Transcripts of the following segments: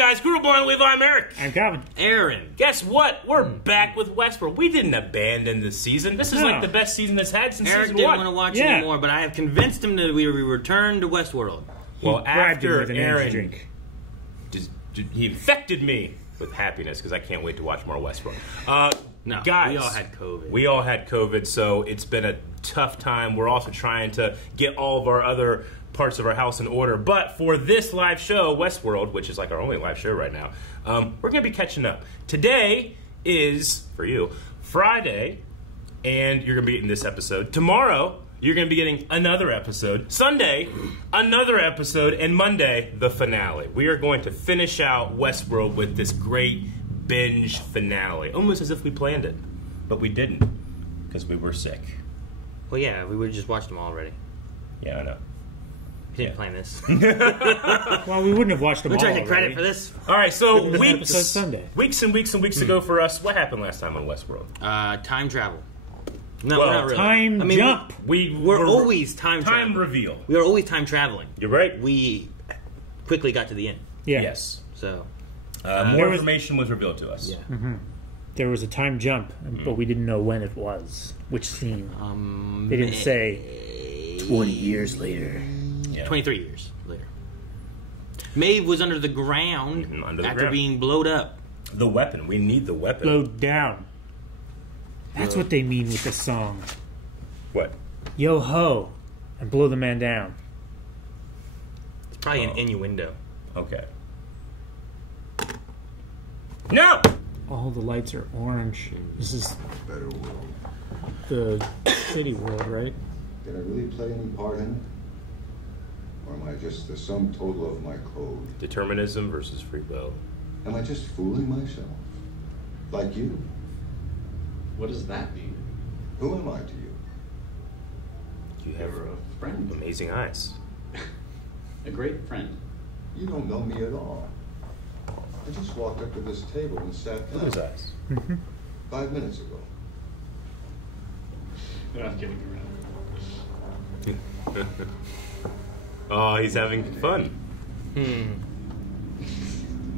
guys, Guru Boy and Levi, I'm Eric. I'm Calvin. Aaron. Guess what? We're back with Westworld. We didn't abandon this season. This is like the best season it's had since Eric season didn't 1. want to watch it anymore, but I have convinced him that we return to Westworld. Well, after Aaron, he infected me with happiness because I can't wait to watch more Westworld. No, guys, we all had COVID. We all had COVID, so it's been a tough time. We're also trying to get all of our other parts of our house in order. But for this live show, Westworld, which is like our only live show right now, we're going to be catching up. Today is, for you, Friday, and you're going to be getting this episode. Tomorrow, you're going to be getting another episode. Sunday, another episode. And Monday, the finale. We are going to finish out Westworld with this great binge finale. Almost as if we planned it. But we didn't. Because we were sick. Well, yeah, we would have just watched them already. Yeah, I know. We didn't plan this. Well, we wouldn't have watched them all. We're trying to get credit for this. All right, so weeks Sunday. and weeks ago for us, what happened last time on Westworld? Time travel. No, Well, not really. Time jump. We're always time traveling. Time reveal. We are always time traveling. You're right. We quickly got to the end. Yeah. Yes. So more information was revealed to us. yeah. Mm-hmm. There was a time jump, but we didn't know when it was. Which scene? They didn't say 20 years later. Yeah. 23 years later. Maeve was under the ground after being blowed up. The weapon. We need the weapon. Blowed down. That's what they mean with the song. What? Yo ho, and blow the man down. It's probably an innuendo. Okay. No! All the lights are orange. This is Better world. the city world, right? Did I really play any part in it? Or am I just the sum total of my code? Determinism versus free will. Am I just fooling myself? Like you? What does that mean? Who am I to you? You have You're a friend. amazing eyes. A great friend. You don't know me at all. I just walked up to this table and sat Look at his down eyes. 5 minutes ago. You're not kidding around. Oh, he's having fun.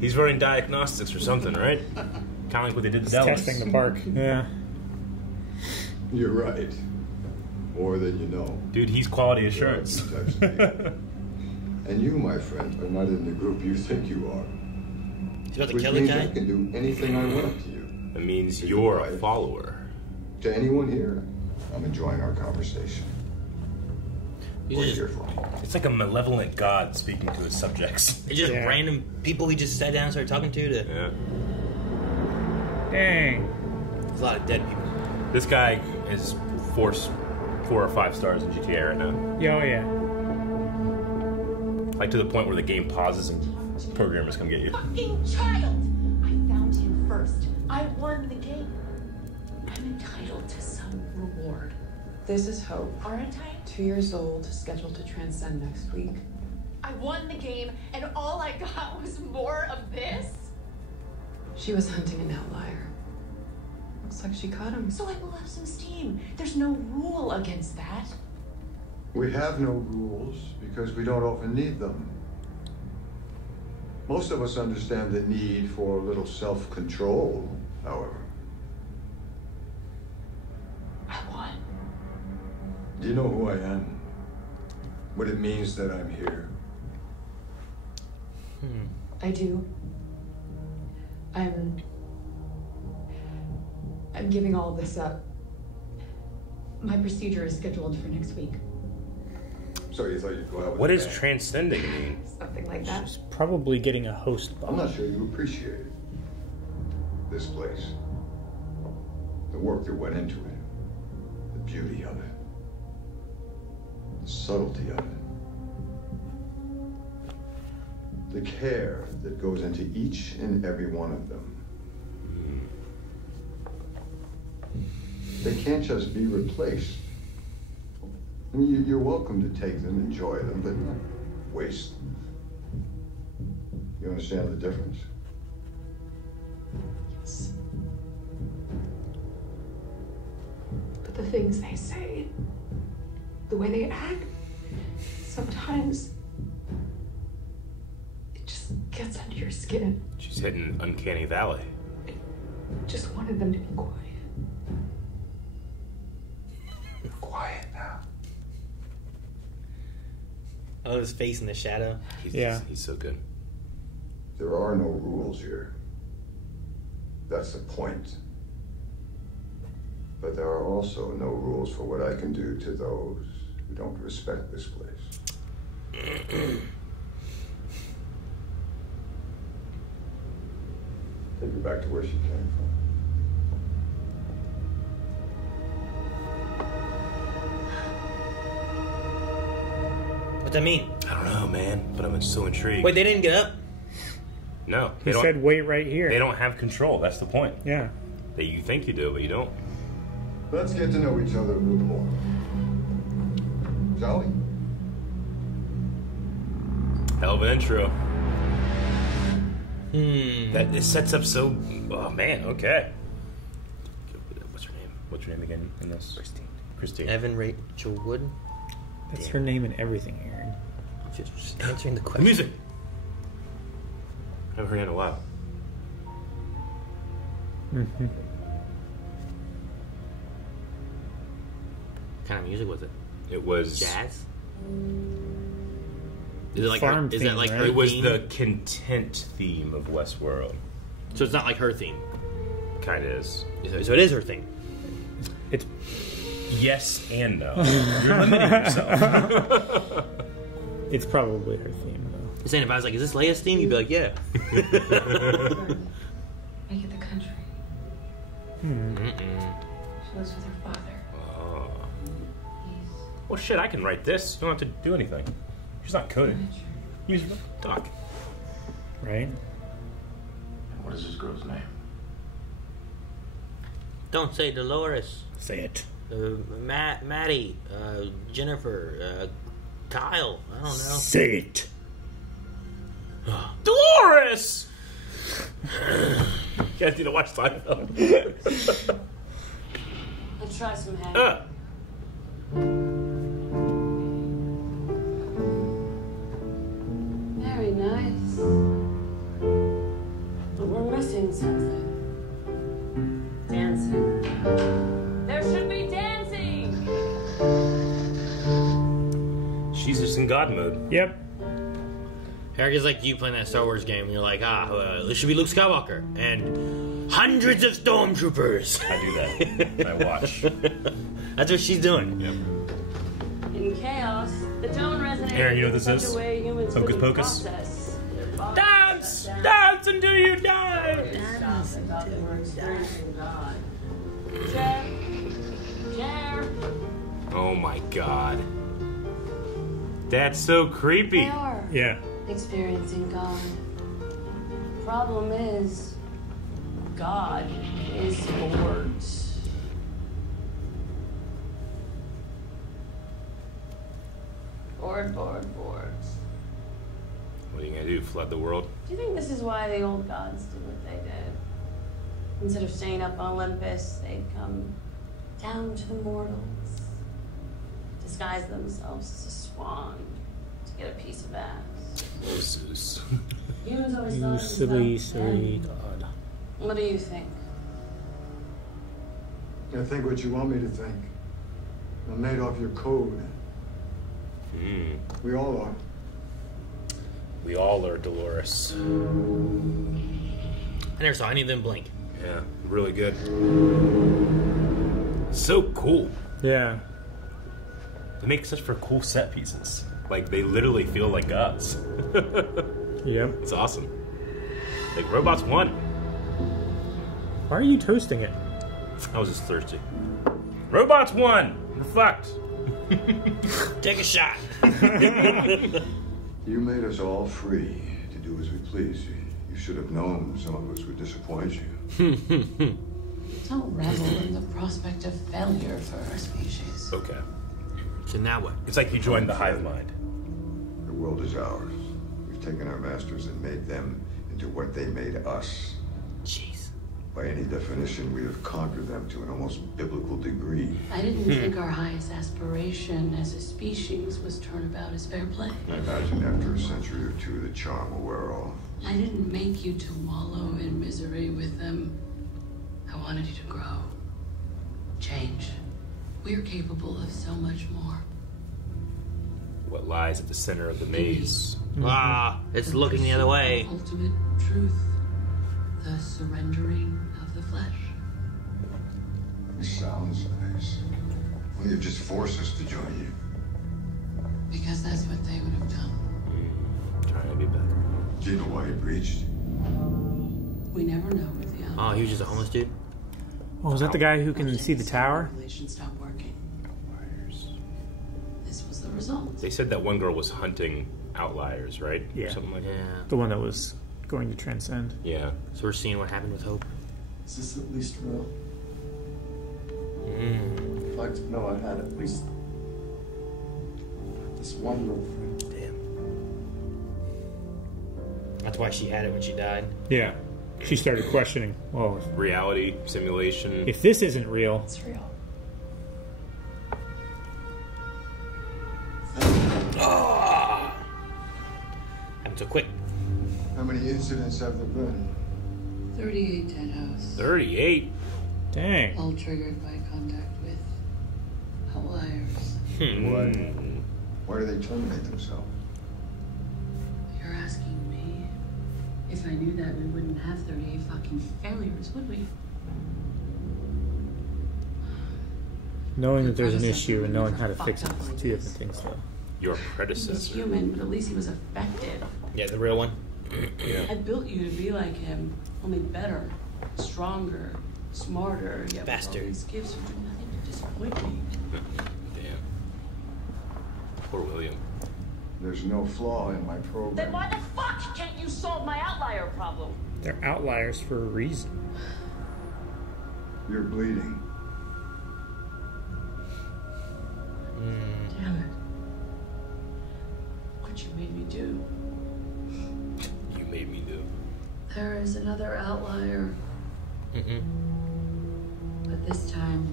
He's running diagnostics or something, right? Kind of like what they did to Dallas. Testing the park. Yeah. You're right. More than you know. Dude, he's quality assurance. And you, my friend, are not in the group you think you are. He's about to Which kill the means guy? I can do anything I want to you. It means you're a follower. To anyone here, I'm enjoying our conversation. He's What are you just, here for? It's like a malevolent god speaking to his subjects. it's just Yeah. random people he just sat down and started talking to. Yeah. Dang. There's a lot of dead people. This guy is 4 or 5 stars in GTA right now. Yeah, oh yeah. Like to the point where the game pauses and programmers come get you. Fucking child! I found him first. I won the game. I'm entitled to some reward. This is Hope, Aren't I? 2 years old, scheduled to transcend next week. I won the game, and all I got was more of this? She was hunting an outlier. Looks like she caught him. So I will have some steam. There's no rule against that. We have no rules because we don't often need them. Most of us understand the need for a little self-control, however. I won. Do you know who I am? What it means that I'm here? I do. I'm giving all of this up. My procedure is scheduled for next week. So you thought you'd go out with What a does bang. transcending mean? Something like that. She's probably getting a host I'm bump. not sure you appreciate this place. The work that went into it. The beauty of it. The subtlety of it. The care that goes into each and every one of them. They can't just be replaced. I mean, you're welcome to take them, enjoy them, but not waste them. You understand the difference? Yes. But the things they say, the way they act, sometimes it just gets under your skin. She's hitting Uncanny Valley. I just wanted them to be quiet. You're quiet now. Oh, his face in the shadow. He's so good. There are no rules here. That's the point. But there are also no rules for what I can do to those who don't respect this place. Take her back to where she came from. What's that mean? I don't know, man, but I'm so intrigued. Wait, they didn't get up? No. He said wait right here. They don't have control. That's the point. Yeah. That you think you do, but you don't. Let's get to know each other a little more. Shall we? Hell of an intro. That it sets up so. Oh man. Okay. What's her name? What's her name again in this? Christine. Evan Rachel Wood. That's her name and everything, Aaron. Just answering the The question. music. I haven't heard it in a while. Mm-hmm. What kind of music was it? It was Jazz? Is it like Farm her, is theme, that like right? her It was theme? the content theme of Westworld. So it's not like her theme. Kind of is. So it is her theme. It's Yes and no. You're limiting yourself. it's probably her theme though. You're saying if I was like, is this Leia's theme? You'd be like, yeah. Make it the country. She lives with her father. Oh. He's Well, shit, I can write this. You don't have to do anything. She's not coding. rich. Use the doc. Right? What is this girl's name? Don't say Dolores. Say it. Maddie. Jennifer. Kyle. I don't know. Say it. Dolores! You guys need to watch Seinfeld. Let's try some ham. Very nice. But we're missing something. Dancing. There should be dancing! She's just in God mode. Yep. Eric is like you playing that Star Wars game. And you're like, this should be Luke Skywalker. And hundreds of stormtroopers. I do that. I watch. That's what she's doing. Yep. In chaos, the tone resonates Aaron, you know in what this such is? a way humans Hocus couldn't Pocus? process. Their bodies Dance! shut down. Dance until you die! Stop and thought they were experiencing God. Chair. Oh my god. That's so creepy. They are Yeah. experiencing God. Problem is, God is boards. Boards. What are you gonna do? Flood the world? Do you think this is why the old gods did what they did? Instead of staying up on Olympus, they'd come down to the mortals, disguise themselves as a swan to get a piece of ass. Oh, Zeus. Humans always You thought it was silly, about silly them. God. What do you think? I think what you want me to think. I'm made off your code. We all are. We all are Dolores. I never saw any of them blink. Yeah, really good. So cool. Yeah. They make such for cool set pieces. Like, they literally feel like gods. Yep. It's awesome. Like, Robots won. Why are you toasting it? I was just thirsty. Robots won! We're fucked. Take a shot. You made us all free to do as we please. You should have known some of us would disappoint you. Don't revel in the prospect of failure for our species. Okay. So now what? It's like you joined the hive mind. The world is ours. We've taken our masters and made them into what they made us. Jeez. By any definition, we have conquered them to an almost biblical degree. I didn't think our highest aspiration as a species was turnabout as fair play. I imagine after a century or two, the charm will wear off. I didn't make you to wallow in misery with them. I wanted you to grow. Change. We're capable of so much more. What lies at the center of the maze? Ah, it's looking the other way. Ultimate truth. The surrendering of the flesh. It sounds nice. Well, you just forced us to join you. Because that's what they would have done. Trying to be better. Do you know why you breached? We never know with the Oh, he was just a homeless dude? Oh, was that the guy who can see the tower? Regulation stopped working. This was the result. They said that one girl was hunting outliers, right? Yeah. Or something like that. Yeah. The one that was going to transcend. Yeah. So we're seeing what happened with Hope. Is this at least real? Mm. I'd like to know I had at least this one girlfriend. Damn. That's why she had it when she died. Yeah. She started questioning, well, Reality, simulation. if this isn't real, It's real. Happened so quick. How many incidents have there been? 38 dead house. 38? dang. All triggered by contact with outliers. Why do they terminate themselves? You're asking me? If I knew that, we wouldn't have 38 fucking failures, would we? Knowing that there's an issue and knowing how to fix it is two different things, though. Your He was predecessor. human, but at least he was affected. Yeah, the real one. Yeah. I built you to be like him, only better, stronger, smarter, yet Faster. with all these gifts you do nothing to disappoint me. Damn. Poor William. There's no flaw in my program. Then why the fuck can't you solve my outlier problem? They're outliers for a reason. You're bleeding. Damn it. What you made me do. You made me do. There is another outlier, Mm-mm. but this time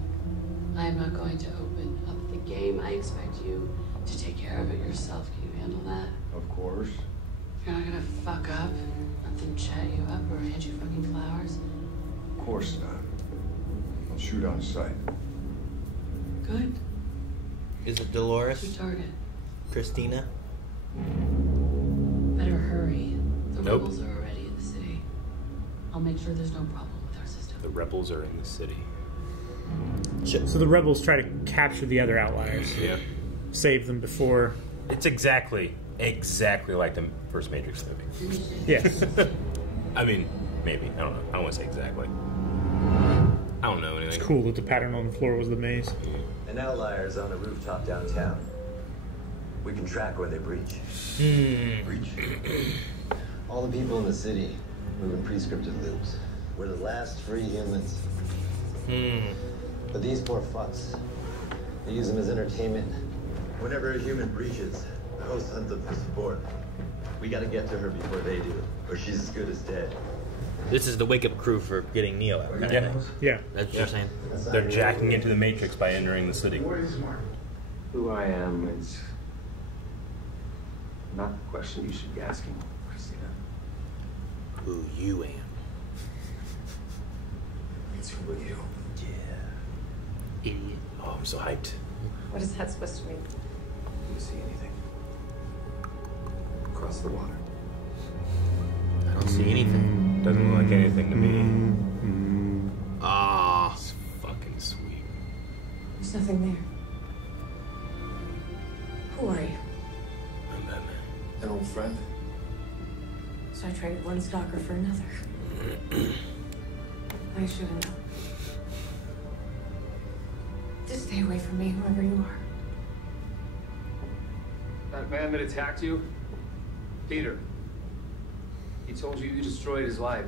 I am not going to open up the game. I expect you to take care of it yourself. Can you handle that? Of course. You're not gonna fuck up, let them chat you up or hand you fucking flowers. Of course not. I'll shoot on sight. Good. Is it What's Dolores? your target? Christina? Better hurry. The Nope. rebels are already in the city. I'll make sure there's no problem with our system. The rebels are in the city. So the rebels try to capture the other outliers, Yeah. save them before. It's exactly like the first Matrix movie. Yes. I mean, maybe. I don't know. I don't want to say exactly. I don't know anything. It's cool that the pattern on the floor was the maze. An outlier's on a rooftop downtown. We can track where they breach. Breach. All the people in the city move in prescriptive loops. We're the last free humans. But these poor fucks, they use them as entertainment. Whenever a human breaches, the hosts hunt them for support. We gotta get to her before they do, or she's as good as dead. This is the wake-up crew for getting Neo out. Right? Yeah. Yeah. That's what you're saying. They're jacking into the Matrix by entering the city. Who I am is not the question you should be asking, Christina. Who you am. It's who are you? Yeah. Idiot. Oh, I'm so hyped. What is that supposed to mean? Do you see anything? Across the water. I don't see anything. Doesn't look like anything to me. Ah. It's fucking sweet. There's nothing there. Who are you? I'm Batman. An old friend? So I traded one stalker for another. I should have known. Just stay away from me, whoever you are. That man that attacked you? Peter. He told you destroyed his life.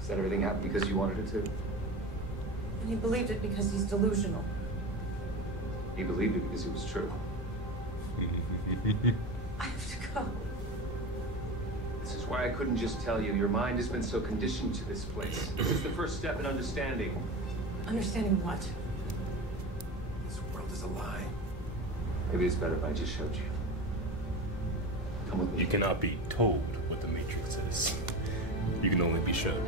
Said everything happened because you wanted it to. And he believed it because he's delusional. He believed it because it was true. I have to go. This is why I couldn't just tell you. Your mind has been so conditioned to this place. This is the first step in understanding. Understanding what? This world is a lie. Maybe it's better if I just showed you. Come with me. You cannot be told what the Matrix is. You can only be shown.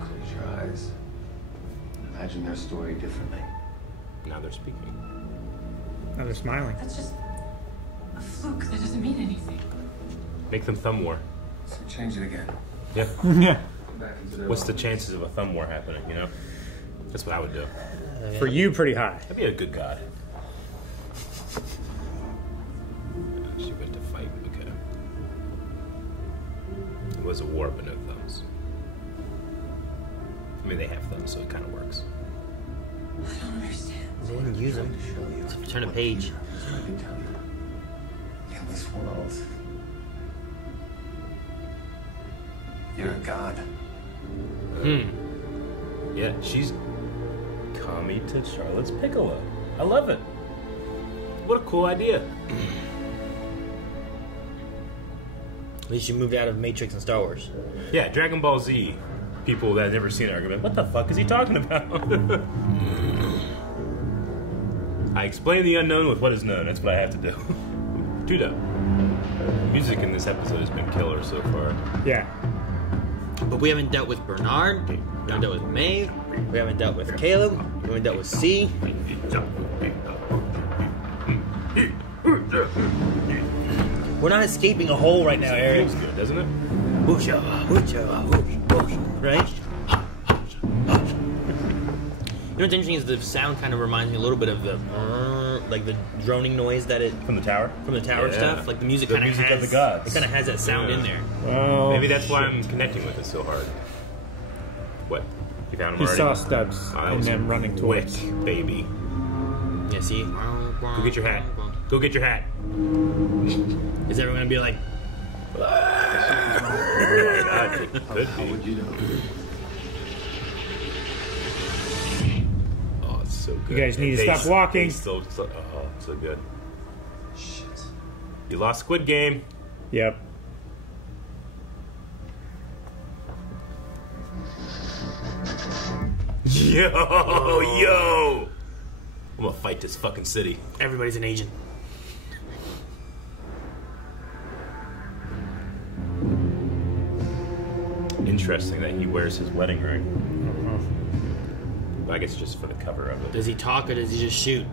Close your eyes. Imagine their story differently. Now they're speaking. Now they're smiling. That's just a fluke. That doesn't mean anything. Make them thumb war. So change it again. Yeah. Yeah. Come back into their What's the lives. chances of a thumb war happening, you know? That's what I would do. For you, pretty high. I'd be a good god. She went to fight, okay. It was a war, but no thumbs. I mean, they have thumbs, so it kind of works. I don't understand. They didn't use them. Turn a page. That's what I can tell you. In this world, you're a god. Yeah, she's Kami to Charlotte's Piccolo. I love it. What a cool idea. At least you moved out of Matrix and Star Wars. Yeah, Dragon Ball Z. People that have never seen it are going to be like, what the fuck is he talking about? I explain the unknown with what is known. That's what I have to do. Dude, music in this episode has been killer so far. Yeah. But we haven't dealt with Bernard. We haven't dealt with Maeve. We haven't dealt with Caleb. We haven't dealt with C. We're not escaping a hole right now, Eric. Feels good, doesn't it? Right? You know what's interesting is the sound kind of reminds me a little bit of the like the droning noise that it From the tower? Yeah. Stuff. Like the music kind of music has of the gods. It kind of has that sound in there. Well, Maybe that's why I'm connecting with it so hard. What? You found him he already? saw Stubbs Oh, that and was them running towards. quick, baby. Yeah, see? Go get your hat. Go get your hat. Is everyone gonna be like, Could How would be. you know? Oh, it's so good. You guys need to They stop walking. So good. Shit. You lost Squid Game. Yep. Yo! I'm gonna fight this fucking city. everybody's an agent? Interesting that he wears his wedding ring. But I guess it's just for the cover of it. Does he talk or does he just shoot?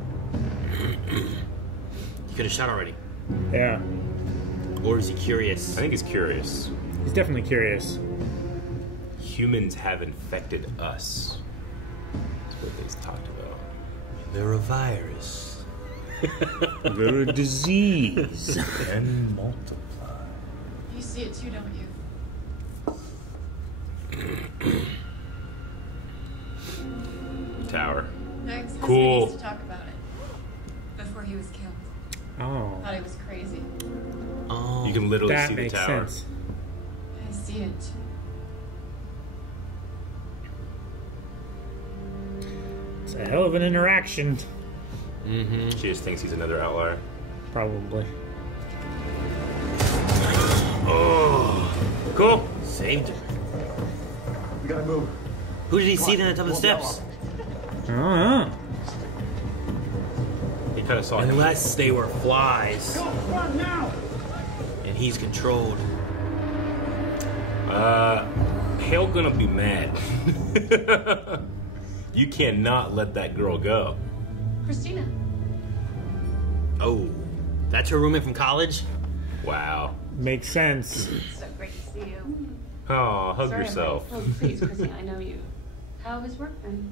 He could have shot already. Yeah. Or is he curious? I think he's curious. He's definitely curious. Humans have infected us. That's what they talked about. They're a virus. They're a disease. And multiply. You see it too, don't you? Tower. Max Cool. needs to talk about it before he was killed. Oh. Thought he was crazy. Oh. You can literally That see the makes tower. sense. I see it. It's a hell of an interaction. Mm-hmm. She just thinks he's another outlier. Probably. Oh, cool. Saved him. We gotta move. Who did he see then at the top of the steps? Uh-huh. He kind of saw him. Unless they were flies. Go, run now! And he's controlled. Hale gonna be mad. You cannot let that girl go. Christina. Oh. That's her roommate from college? Wow. Makes sense. So great to see you. Oh, hug Sorry, yourself. I'm late. Oh, please, Christina, I know you. How has work been?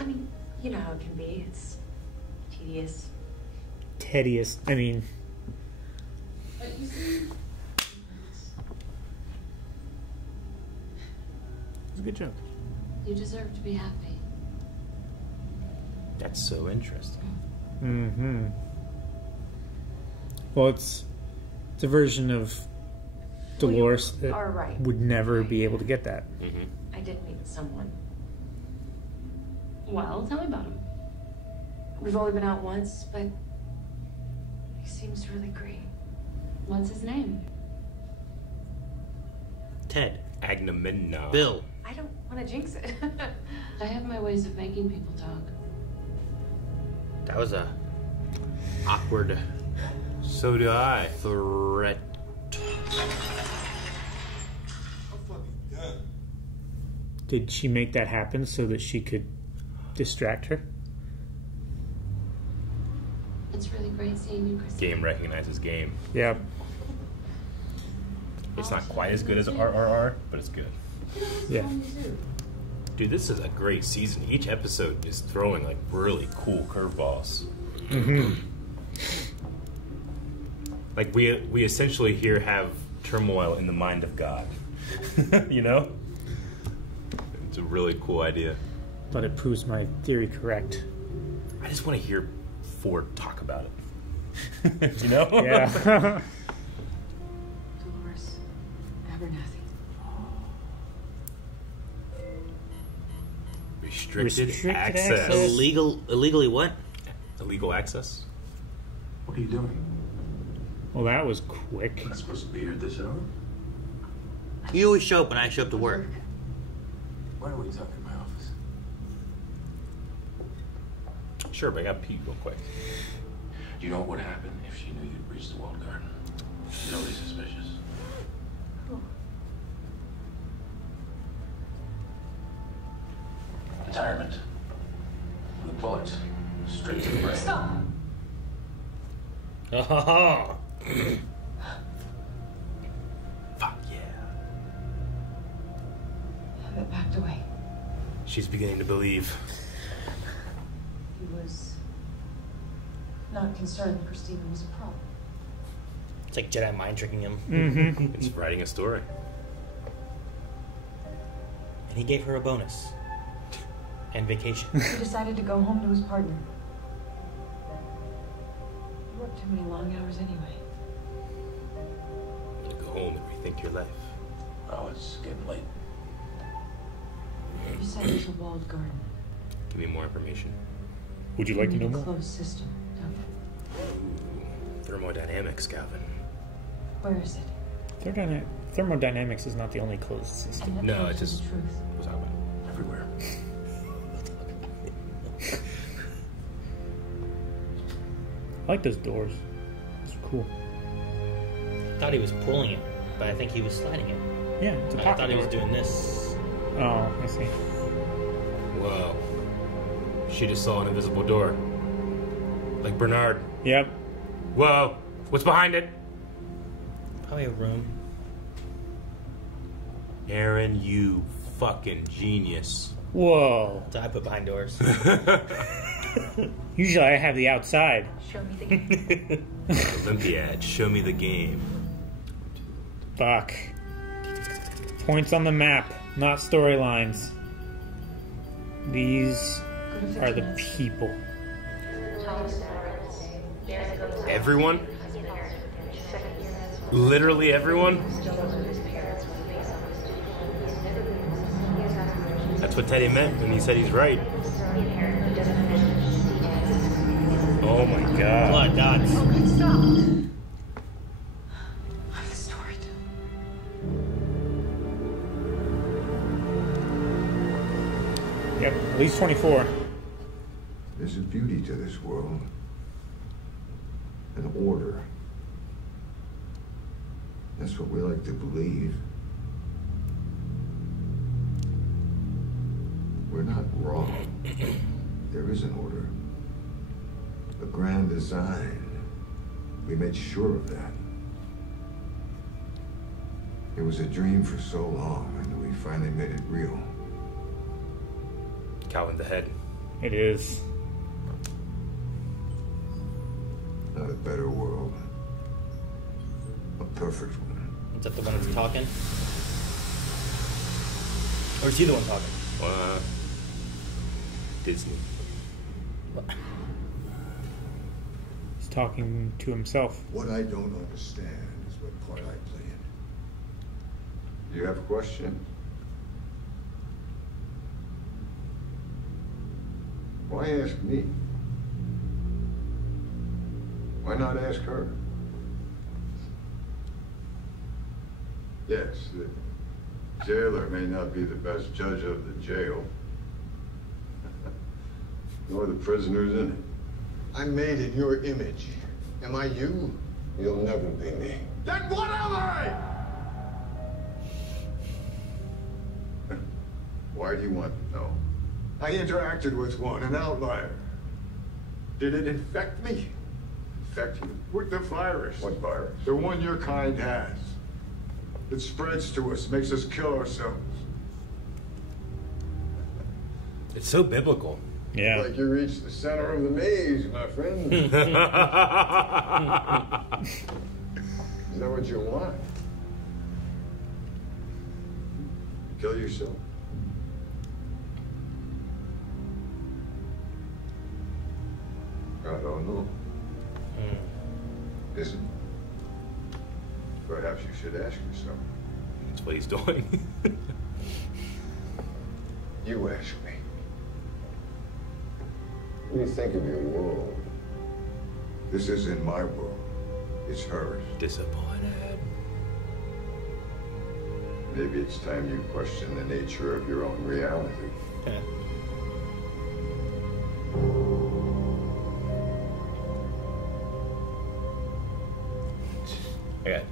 I mean, you know how it can be. It's tedious. Tedious. I mean, But you see, it's a good joke. You deserve to be happy. That's so interesting. Mm-hmm. Well, it's a version of Dolores that are right. would never be able to get that. Mm-hmm. I did meet someone. Well, tell me about him. We've only been out once, but he seems really great. What's his name? Ted. Agamemnon. Bill. I don't want to jinx it. I have my ways of making people talk. That was a awkward. So do I. Threat. Did she make that happen so that she could distract her? It's really great seeing you, Christine. Game recognizes game. Yeah. It's not quite as good as RRR, but it's good. Yeah. Dude, this is a great season. Each episode is throwing like really cool curveballs. Mm-hmm. Like we essentially here have turmoil in the mind of God. You know? It's a really cool idea. But it proves my theory correct. I just want to hear Ford talk about it. You know? Yeah. Dolores Abernathy. Restricted access. Illegally what? Illegal access? What are you doing? Well, that was quick. I'm not supposed to be here at this hour. You always show up when I show up to work. Why don't we talk in my office? Sure, but I got Pete real quick. You know what would happen if she knew you'd reached the walled garden? She's always suspicious. Retirement. The bullets. Straight to the brain. Stop. Oh. Fuck yeah. Have it backed away. She's beginning to believe. He was not concerned Christina was a problem. It's like Jedi mind tricking him. Mm-hmm. It's writing a story. And he gave her a bonus. And vacation. He decided to go home to his partner. He worked too many long hours anyway. Go home and rethink your life. Oh, it's getting late. You said it was a walled garden. Give me more information. Would you like to know a more? closed system, don't Thermodynamics, Calvin. you? Where is it? Thermodynamics is not the only closed system. And that No, tells it's you just- the truth. What's that about? Everywhere. I like those doors. It's cool. I thought he was pulling it, but I think he was sliding it. Yeah, it's a I pocket thought he was door. doing this. Oh, I see. Whoa. She just saw an invisible door. Like Bernard. Yep. Whoa. What's behind it? Probably a room. Aaron, you fucking genius. Whoa. So I put behind doors. Usually I have the outside. Show me the game. Olympiad, show me the game. Fuck. Points on the map, not storylines. These are the people. Everyone? Literally everyone? That's what Teddy meant when he said he's right. Oh my god. Blood dots. Okay, stop. I'm the storyteller. Yep, at least 24. There's a beauty to this world. An order. That's what we like to believe. We're not wrong. There is an order. A grand design. We made sure of that. It was a dream for so long, and we finally made it real. Calvin the head. It is. Not a better world. A perfect one. Is that the one that's talking? Or is he the one talking? Disney. He's talking to himself. What I don't understand is what part I play in. You have a question? Why ask me? Why not ask her? Yes, the jailer may not be the best judge of the jail, nor the prisoners in it. I'm made in your image. Am I you? You'll never be me. Then what am I? Why do you want to know? I interacted with one, an outlier. Did it infect me? Infect you? With the virus. What virus? The one your kind has. It spreads to us, makes us kill ourselves. It's so biblical. Yeah. Like you reached the center of the maze, my friend. Is that what you want? Kill yourself? I don't know. Is it? Perhaps you should ask yourself. That's what he's doing. You ask me. What do you think of your world? This isn't my world. It's hers. Disappointed. Maybe it's time you question the nature of your own reality. Okay.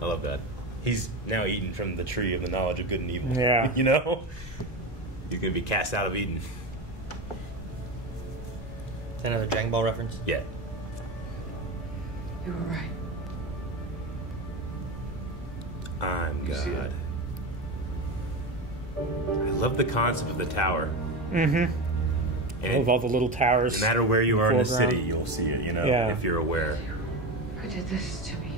I love that. He's now eaten from the tree of the knowledge of good and evil. Yeah. You know? You're going to be cast out of Eden. Is that another Dragon Ball reference? Yeah. You were right. I'm You see God. I love the concept of the tower. Mm-hmm. And Of all the little towers. no matter where you are in the foreground. city, you'll see it, you know, Yeah. if you're aware. Who did this to me?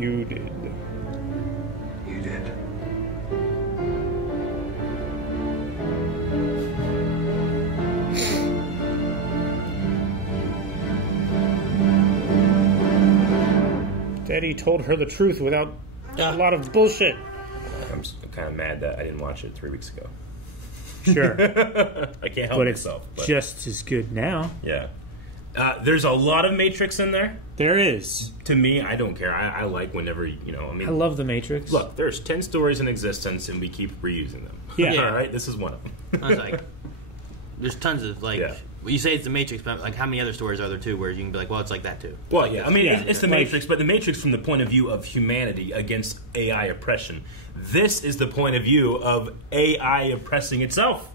You did. You did. Daddy told her the truth without a lot of bullshit. I'm kind of mad that I didn't watch it 3 weeks ago. Sure. I can't help But it's myself. just as good now. Yeah. There's a lot of Matrix in there. There is. To me, I don't care. I like whenever, you know, I mean... I love the Matrix. Look, there's 10 stories in existence, and we keep reusing them. Yeah. All right? This is one of them. I was like, there's tons of, like, Yeah. well, you say it's the Matrix, but, like, how many other stories are there, too, where you can be like, well, it's like that, too? Well, yeah. I mean, Yeah. it's the Like- Matrix, but the Matrix from the point of view of humanity against AI oppression. This is the point of view of AI oppressing itself.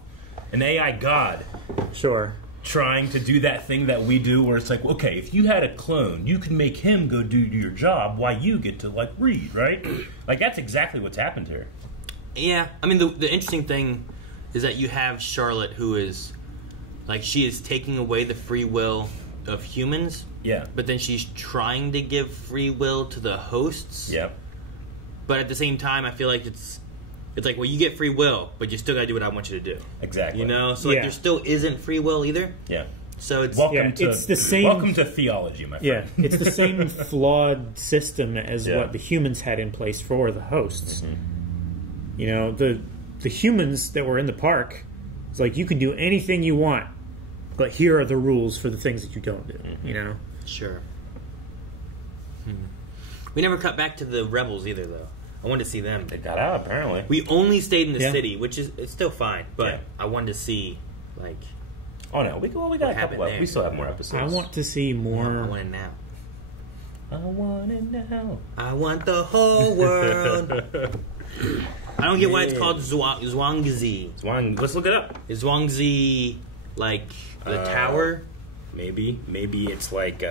An AI god. Sure. Trying to do that thing that we do where it's like, okay, if you had a clone, you could make him go do your job while you get to, like, read, right? Like, that's exactly what's happened here. Yeah, I mean, the interesting thing is that you have Charlotte, who is, like, she is taking away the free will of humans. Yeah. But then she's trying to give free will to the hosts. Yep. But at the same time, I feel like it's like, well, you get free will, but you still got to do what I want you to do. Exactly. You know? So, like, Yeah. there still isn't free will either. Yeah. So it's... Welcome to it's the same- Welcome to theology, my friend. Yeah, it's the same flawed system as Yeah. what the humans had in place for the hosts. Mm-hmm. You know, the humans that were in the park, it's like, you can do anything you want, but here are the rules for the things that you don't do, you know? Sure. We never cut back to the rebels either, though. I wanted to see them. They got out, apparently. We only stayed in the Yeah. city, which is it's still fine, but Yeah. I wanted to see, like, Oh, no. We got a What couple happened there? We still have more episodes. I want to see more. I want it now. I want it now. I want the whole world. I don't get why it's called Zhuangzi. Let's look it up. Is Zhuangzi like the tower? Maybe it's like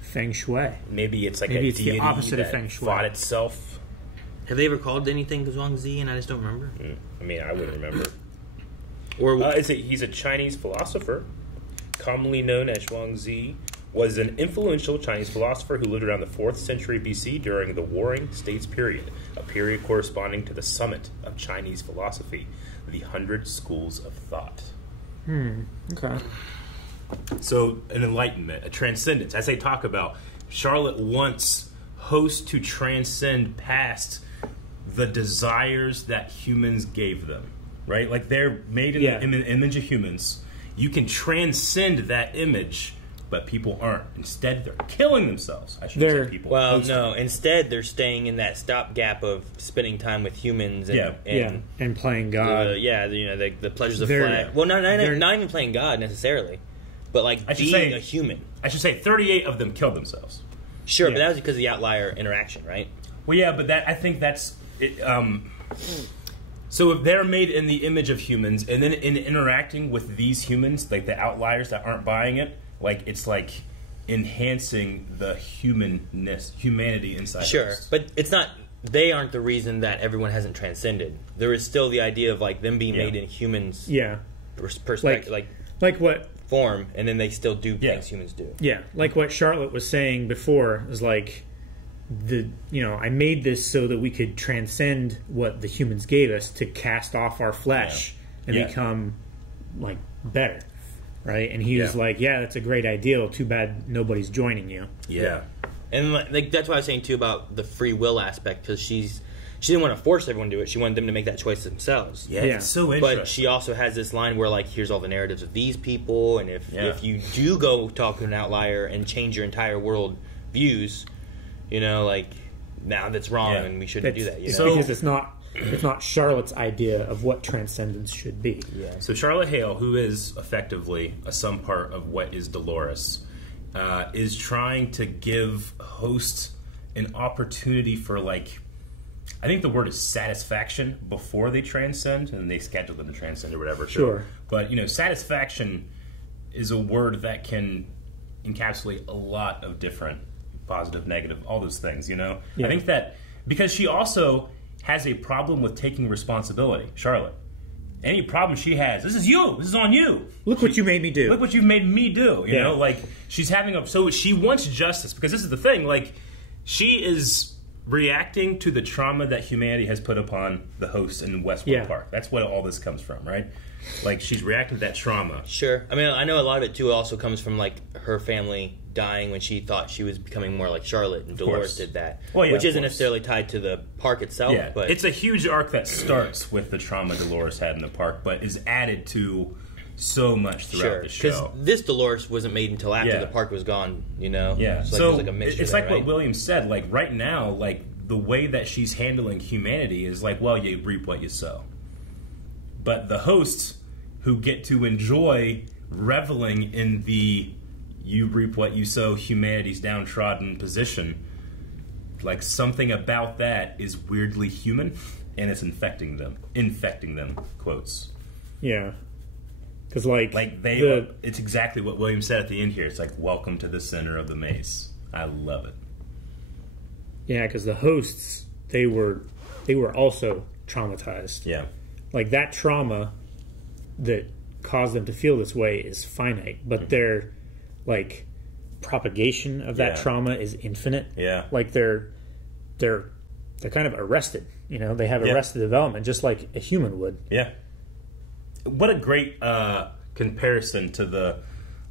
Feng Shui. maybe it's like Maybe a it's the deity opposite of that Feng Shui. fought itself. Have they ever called anything Zhuangzi and I just don't remember? I mean, I wouldn't remember. Or He's a Chinese philosopher, commonly known as Shuangzi, was an influential Chinese philosopher who lived around the 4th century BC during the Warring States period, a period corresponding to the summit of Chinese philosophy, the 100 schools of thought. Okay. So, an enlightenment, a transcendence. As they talk about, Charlotte wants hosts to transcend past the desires that humans gave them. Right? Like, they're made in the image of humans. You can transcend that image but people aren't. Instead, they're killing themselves. I should say people. Well, no. Instead, they're staying in that stopgap of spending time with humans. And, and playing God. The pleasures of flesh. Well, not even playing God necessarily, but like being a human. I should say 38 of them killed themselves. Sure, but that was because of the outlier interaction, right? Well, yeah, but I think that's it. So if they're made in the image of humans, and then in interacting with these humans, like the outliers that aren't buying it, like it's like enhancing the humanity inside. Sure, us. but it's not. They aren't the reason that everyone hasn't transcended. There is still the idea of like them being made in humans. Perspective, like what form, and then they still do things humans do. Yeah, like what Charlotte was saying before is like I made this so that we could transcend what the humans gave us to cast off our flesh and become like better, right? And he was like, "Yeah, that's a great ideal. Too bad nobody's joining you." Yeah, and like that's why I was saying too about the free will aspect, because she didn't want to force everyone to do it. She wanted them to make that choice themselves. Yeah, it's so interesting. But she also has this line where like, here's all the narratives of these people, and if you do go talk to an outlier and change your entire world views, like now that's wrong and we shouldn't do that. Because it's not Charlotte's idea of what transcendence should be. Yeah. So Charlotte Hale, who is effectively some part of what is Dolores, is trying to give hosts an opportunity for like, I think the word is satisfaction before they transcend, and they schedule them to transcend or whatever. Sure. But satisfaction is a word that can encapsulate a lot of different positive, negative, all those things. I think that because she also has a problem with taking responsibility, Charlotte. Any problem she has, this is you. This is on you. Look what you made me do. Look what you've made me do. You know, like she's having so she wants justice, because this is the thing. Like she is reacting to the trauma that humanity has put upon the hosts in Westworld Park. That's what all this comes from, right? Like she's reacting to that trauma. Sure. I mean, I know a lot of it too also comes from like her family dying when she thought she was becoming more like Charlotte, and Dolores did that. Well, which isn't necessarily tied to the park itself. Yeah, but it's a huge arc that starts with the trauma Dolores had in the park, but is added to so much throughout the show. Because this Dolores wasn't made until after the park was gone, Yeah. So like, it it's like what William said. Like right now, like the way that she's handling humanity is like, well, you reap what you sow. But the hosts who get to enjoy reveling in the you reap what you sow, humanity's downtrodden position, like something about that is weirdly human, and it's infecting them, quotes. Yeah. Because it's exactly what William said at the end here. It's like, welcome to the center of the maze. I love it. Yeah, because the hosts, they were also traumatized. Yeah. Like that trauma that caused them to feel this way is finite, but their like propagation of that trauma is infinite. Yeah. Like they're kind of arrested. They have arrested development just like a human would. Yeah. What a great comparison to the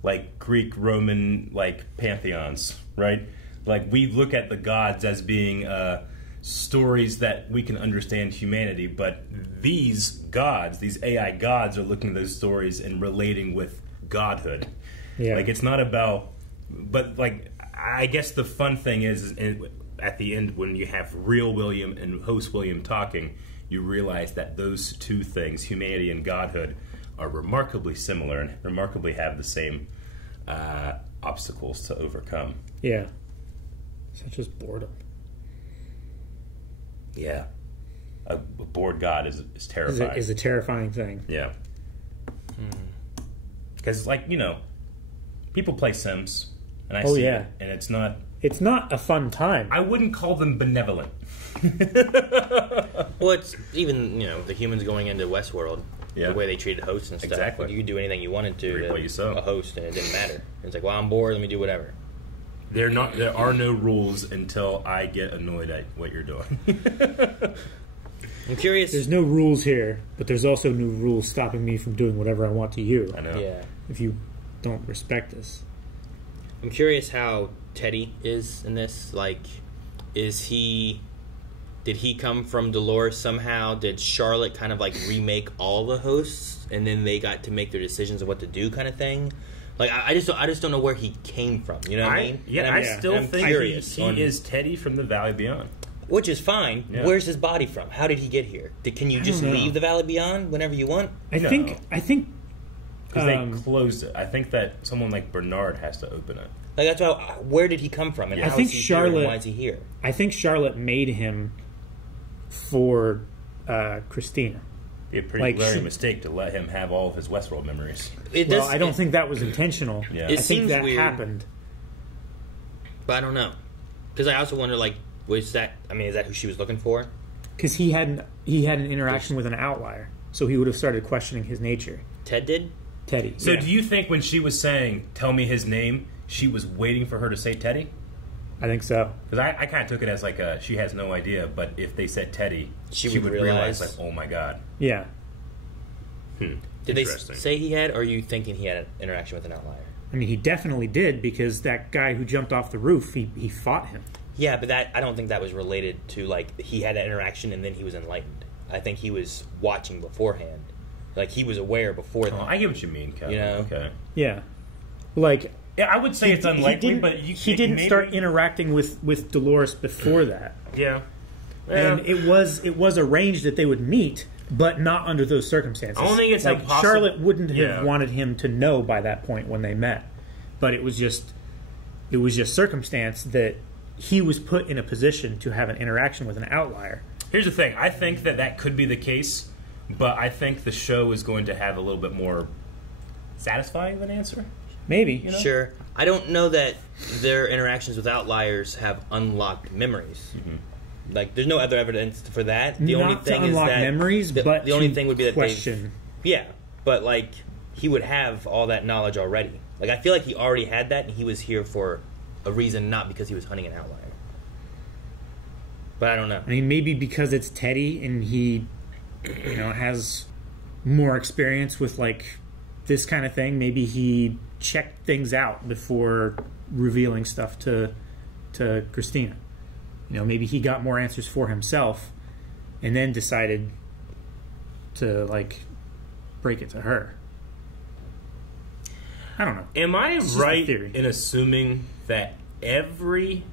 like Greek, Roman like pantheons, right? Like we look at the gods as being stories that we can understand humanity, but these gods, these AI gods, are looking at those stories and relating with godhood. Yeah. Like it's not about, but like I guess the fun thing is at the end when you have real William and host William talking, you realize that those two things, humanity and godhood, are remarkably similar and remarkably have the same obstacles to overcome. Yeah. Such as boredom. Yeah. A bored god is terrifying. Is a terrifying thing. Yeah. Because, people play Sims, and I see it, and it's not... It's not a fun time. I wouldn't call them benevolent. Well, it's even, the humans going into Westworld, the way they treated hosts and stuff. Exactly. Like, you could do anything you wanted to what you sow. A host, and it didn't matter. It's like, well, I'm bored, let me do whatever. There are no rules until I get annoyed at what you're doing. I'm curious. There's no rules here, but there's also no rules stopping me from doing whatever I want to you. I know. Yeah. If you don't respect us. I'm curious how Teddy is in this. Like, did he come from Dolores somehow? Did Charlotte kind of like remake all the hosts, and then they got to make their decisions of what to do, kind of thing? Like I just don't know where he came from. You know what I mean? Yeah, I still think he is Teddy from the Valley Beyond. Which is fine. Yeah. Where's his body from? How did he get here? Can you just leave the Valley Beyond whenever you want? I think because they closed it. I think that someone like Bernard has to open it. Like that's why. Where did he come from? And I think Charlotte. Why is he here? I think Charlotte made him for Christina. It'd be a pretty glaring mistake to let him have all of his Westworld memories. I don't think that was intentional. Yeah. I think that happened. But I don't know. Because I also wonder, like, is that who she was looking for? Because he had an interaction with an outlier, so he would have started questioning his nature. Ted did? Teddy. So do you think when she was saying, tell me his name, she was waiting for her to say Teddy? I think so. Because I kind of took it as like she has no idea, but if they said Teddy, she would realize like, oh my god. Yeah. Did they say he had, or are you thinking he had an interaction with an outlier? I mean, he definitely did, because that guy who jumped off the roof, he fought him. Yeah, but I don't think that was related to, like, he had an interaction and then he was enlightened. I think he was watching beforehand. Like, he was aware before that. I get what you mean, Kevin. You know? Okay. Yeah. Like... Yeah, I would say it's unlikely, but he didn't start interacting with Dolores before that. Yeah. And it was arranged that they would meet, but not under those circumstances. I don't think it's like impossible. Charlotte wouldn't have wanted him to know by that point when they met, but it was just circumstance that he was put in a position to have an interaction with an outlier. Here's the thing: I think that could be the case, but I think the show is going to have a little bit more satisfying of an answer. Maybe. You know? Sure. I don't know that their interactions with outliers have unlocked memories. Mm-hmm. Like, there's no other evidence for that. The Not only thing to unlock is that memories, but the only thing would be that question. Yeah, but like he would have all that knowledge already. Like I feel like he already had that, and he was here for a reason, not because he was hunting an outlier. But I don't know. I mean, maybe because it's Teddy and he, has more experience with like this kind of thing. Maybe he checked things out before revealing stuff to Christina. Maybe he got more answers for himself and then decided to like break it to her. I don't know. Am I right in assuming that every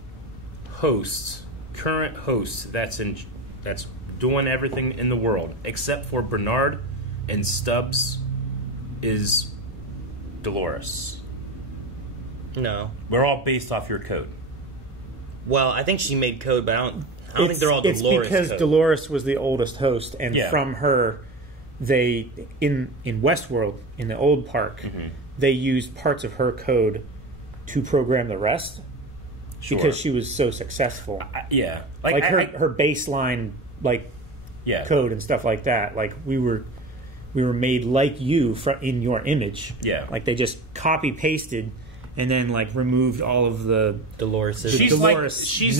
current host that's doing everything in the world except for Bernard and Stubbs is Dolores? No. We're all based off your code. Well, I think she made code, but I don't think they're all Dolores. It's because code. Dolores was the oldest host, and from her, they in Westworld in the old park, they used parts of her code to program the rest because she was so successful. Like her baseline code and stuff like that. Like we were made like you in your image. Yeah, like they just copy pasted. And then, removed all of the Dolores. She's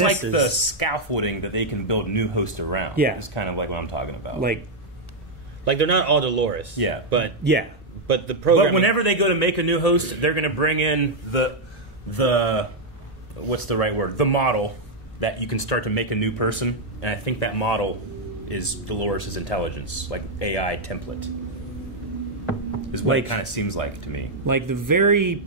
like the scaffolding that they can build new hosts around. Yeah, it's kind of like what I'm talking about. Like they're not all Dolores. Yeah, but the program. But whenever they go to make a new host, they're going to bring in the what's the right word? The model that you can start to make a new person, and I think that model is Dolores' intelligence, like AI template. Is what it kind of seems like to me. Like the very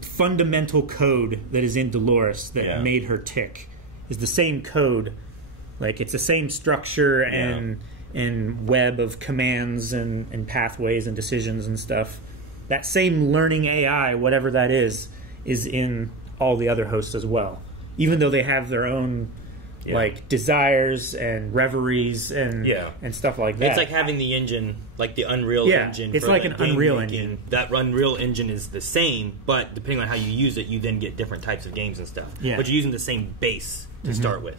fundamental code that is in Dolores that made her tick is the same code. Like it's the same structure and web of commands and pathways and decisions and stuff. That same learning AI, whatever that is in all the other hosts as well. Even though they have their own desires and reveries and stuff like that. It's like having the engine, like the Unreal engine. It's like an Unreal engine. That Unreal engine is the same, but depending on how you use it, you then get different types of games and stuff. Yeah. But you're using the same base to start with.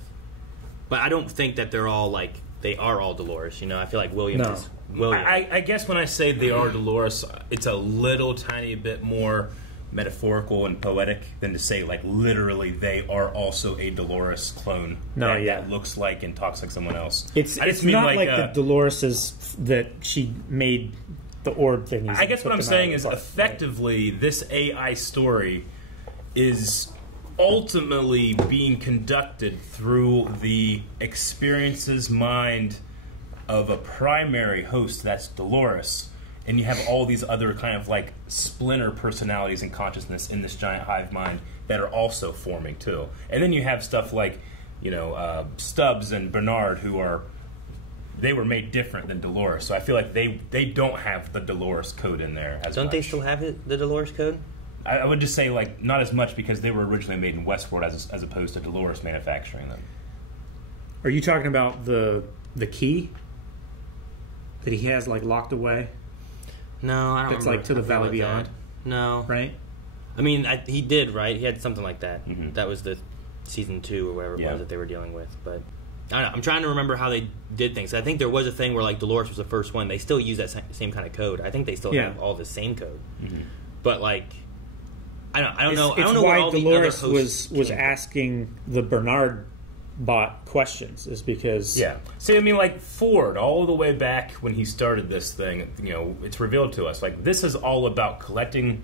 But I don't think that they're all they are all Dolores. I feel like Williams is William. I guess when I say they are Dolores, it's a little tiny bit more metaphorical and poetic than to say literally they are also a Dolores clone that looks like and talks like someone else. It's not like the Dolores that she made the orb thingies. I guess what I'm saying is effectively this AI story is ultimately being conducted through the experiences mind of a primary host that's Dolores, and you have all these other kind of like splinter personalities and consciousness in this giant hive mind that are also forming too. And then you have stuff like, Stubbs and Bernard, they were made different than Dolores. So I feel like they don't have the Dolores code in there as Don't much. they still have the Dolores code? I would just say like not as much because they were originally made in Westworld as opposed to Dolores manufacturing them. Are you talking about the key that he has like locked away? No, I don't. That's like to the Valley Beyond. No, right? I mean, he did, right? He had something like that. Mm-hmm. That was the season 2 or whatever it was that they were dealing with. But I don't know. I'm trying to remember how they did things. I think there was a thing where like Dolores was the first one. They still use that same kind of code. I think they still have all the same code. Mm-hmm. But like, I don't know. I don't know why why Dolores was asking the Bernard bot questions is because See, I mean, like Ford, all the way back when he started this thing, it's revealed to us like this is all about collecting,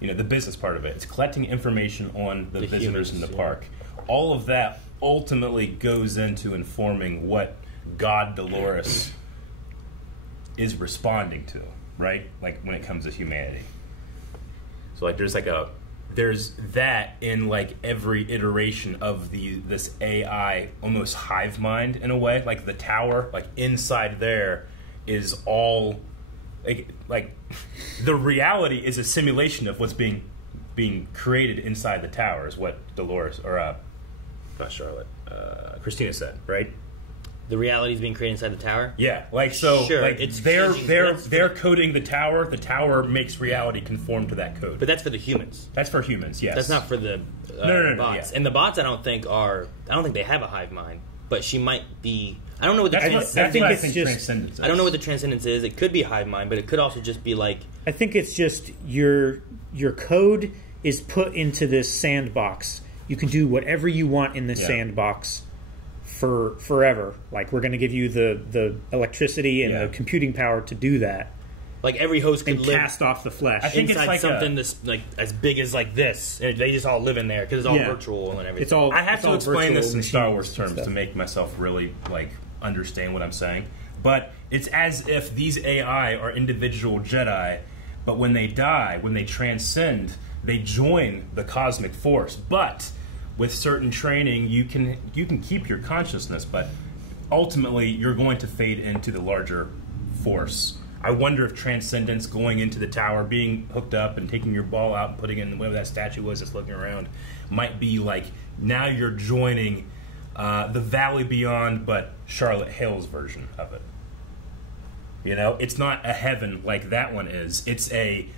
the business part of it. It's collecting information on the visitors in the park. All of that ultimately goes into informing what God Dolores is responding to, right? Like when it comes to humanity. So like there's that in like every iteration of this AI almost hive mind in a way. Like the tower, like inside there is all like the reality is a simulation of what's being created inside the tower is what Dolores or not Charlotte, Christina said, right? The reality is being created inside the tower. Yeah, like so. Sure, like it's they're coding the tower. The tower makes reality conform to that code. But that's for the humans. That's for humans. Yes. That's not for the bots. Yeah. And the bots, I don't think they have a hive mind. But she might be. I don't know what the transcendence is. I don't know what the transcendence is. It could be a hive mind, but it could also just be like. I think it's just your code is put into this sandbox. You can do whatever you want in this sandbox for forever. Like we're going to give you the electricity and the computing power to do that. Like every host could live cast off the flesh. I think inside it's like something that's like as big as like this. And they just all live in there because it's all virtual and everything. It's all. I have to explain this in Star Wars terms stuff to make myself really like understand what I'm saying. But it's as if these AI are individual Jedi, but when they die, when they transcend, they join the cosmic force. But with certain training, you can keep your consciousness, but ultimately you're going to fade into the larger force. I wonder if transcendence, going into the tower, being hooked up and taking your ball out and putting it in whatever that statue was that's looking around, might be like now you're joining the Valley Beyond, but Charlotte Hale's version of it. It's not a heaven like that one is. It's a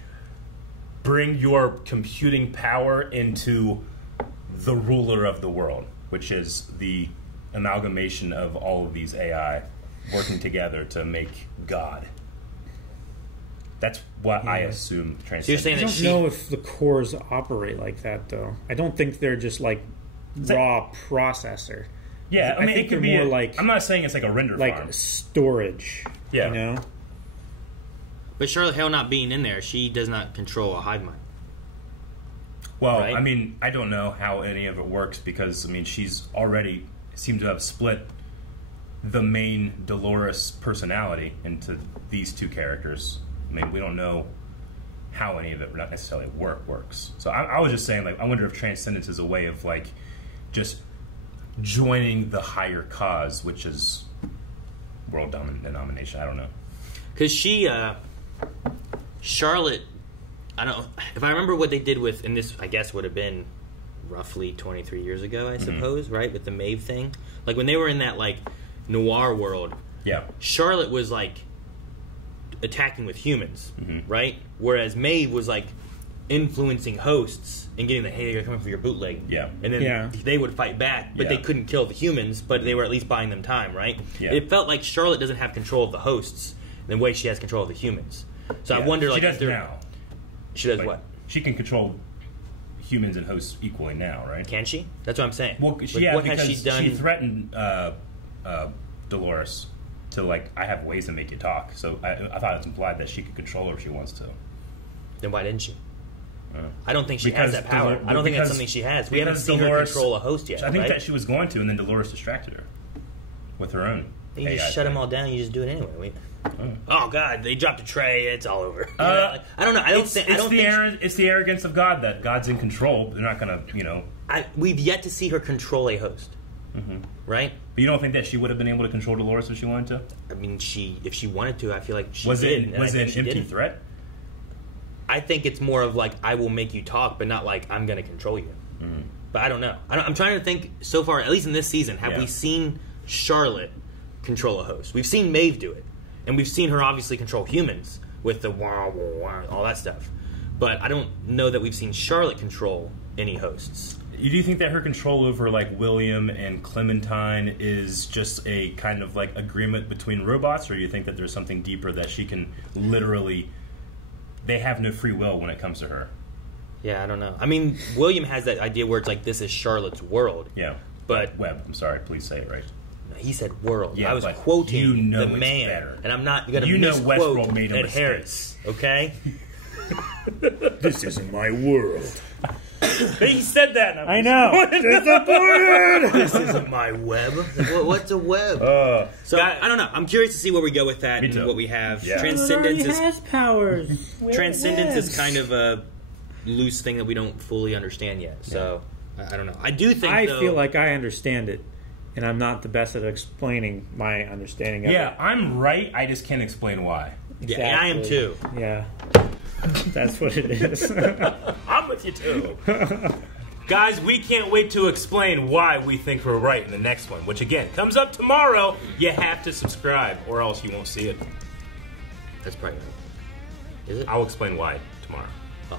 bring your computing power into the ruler of the world, which is the amalgamation of all of these AI working together to make God. That's what I assume transcendence. I don't know if the cores operate like that, though. I don't think they're just like raw processor. Yeah, I mean, think it could they're be more like. I'm not saying it's like a render like farm. Storage. Yeah. But Charlotte Hale not being in there, she does not control a hive mind. Well, right? I mean, I don't know how any of it works because, I mean, she's already seemed to have split the main Dolores personality into these two characters. I mean, we don't know how any of it not necessarily works. So I was just saying, like, I wonder if transcendence is a way of, like, just joining the higher cause, which is world denomination. I don't know. Because Charlotte, I don't. If I remember what they did with, and this I guess would have been roughly 23 years ago, I suppose, right, with the Maeve thing. Like when they were in that like noir world, Charlotte was like attacking with humans, right? Whereas Maeve was like influencing hosts and getting the hey, they're coming for your bootleg, and then they would fight back, but they couldn't kill the humans, but they were at least buying them time, right? It felt like Charlotte doesn't have control of the hosts the way she has control of the humans. So I wonder, like, she does now. She does like, what? She can control humans and hosts equally now, right? Can she? That's what I'm saying. Well, what because has she done? She threatened Dolores to, like, I have ways to make you talk. So I thought it was implied that she could control her if she wants to. Then why didn't she? I don't think she has that power. I don't think that's something she has. We haven't seen her control a host yet. I think that she was going to, and then Dolores distracted her with her own You just shut them all down. You just do it anyway. Oh God! They dropped a tray. It's all over. I don't know. It's the arrogance of God that God's in control. They're not gonna, we've yet to see her control a host, right? But you don't think that she would have been able to control Dolores if she wanted to? I mean, if she wanted to, I feel like she was did. Was it an empty threat? I think it's more of like I will make you talk, but not like I'm going to control you. But I don't know. I'm trying to think. So far, at least in this season, have we seen Charlotte control a host? We've seen Maeve do it. And we've seen her obviously control humans with the wah, wah, wah, all that stuff. But I don't know that we've seen Charlotte control any hosts. Do you think that her control over, like, William and Clementine is just a kind of, like, agreement between robots? Or do you think that there's something deeper that she can literally... They have no free will when it comes to her. Yeah, I don't know. I mean, William has that idea where it's like, this is Charlotte's world. Yeah. But... Webb, I'm sorry, please say it right. He said world. Yeah, I was quoting the man, better. and I'm not going to Westworld misquote made a Ed mistake. Harris. Okay, This isn't my world. He said that. And I know. Disappointed. This isn't my web. What's a web? So I don't know. I'm curious to see where we go with that and what we have. Yeah. Transcendence has powers. Transcendence is kind of a loose thing that we don't fully understand yet. So I don't know. I do think I feel like I understand it. And I'm not the best at explaining my understanding of it. Yeah, I'm right. I just can't explain why. Exactly. Yeah, I am too. Yeah. That's what it is. I'm with you too. Guys, we can't wait to explain why we think we're right in the next one, which again comes up tomorrow. You have to subscribe or else you won't see it. That's probably right. Is it? I'll explain why tomorrow. Oh.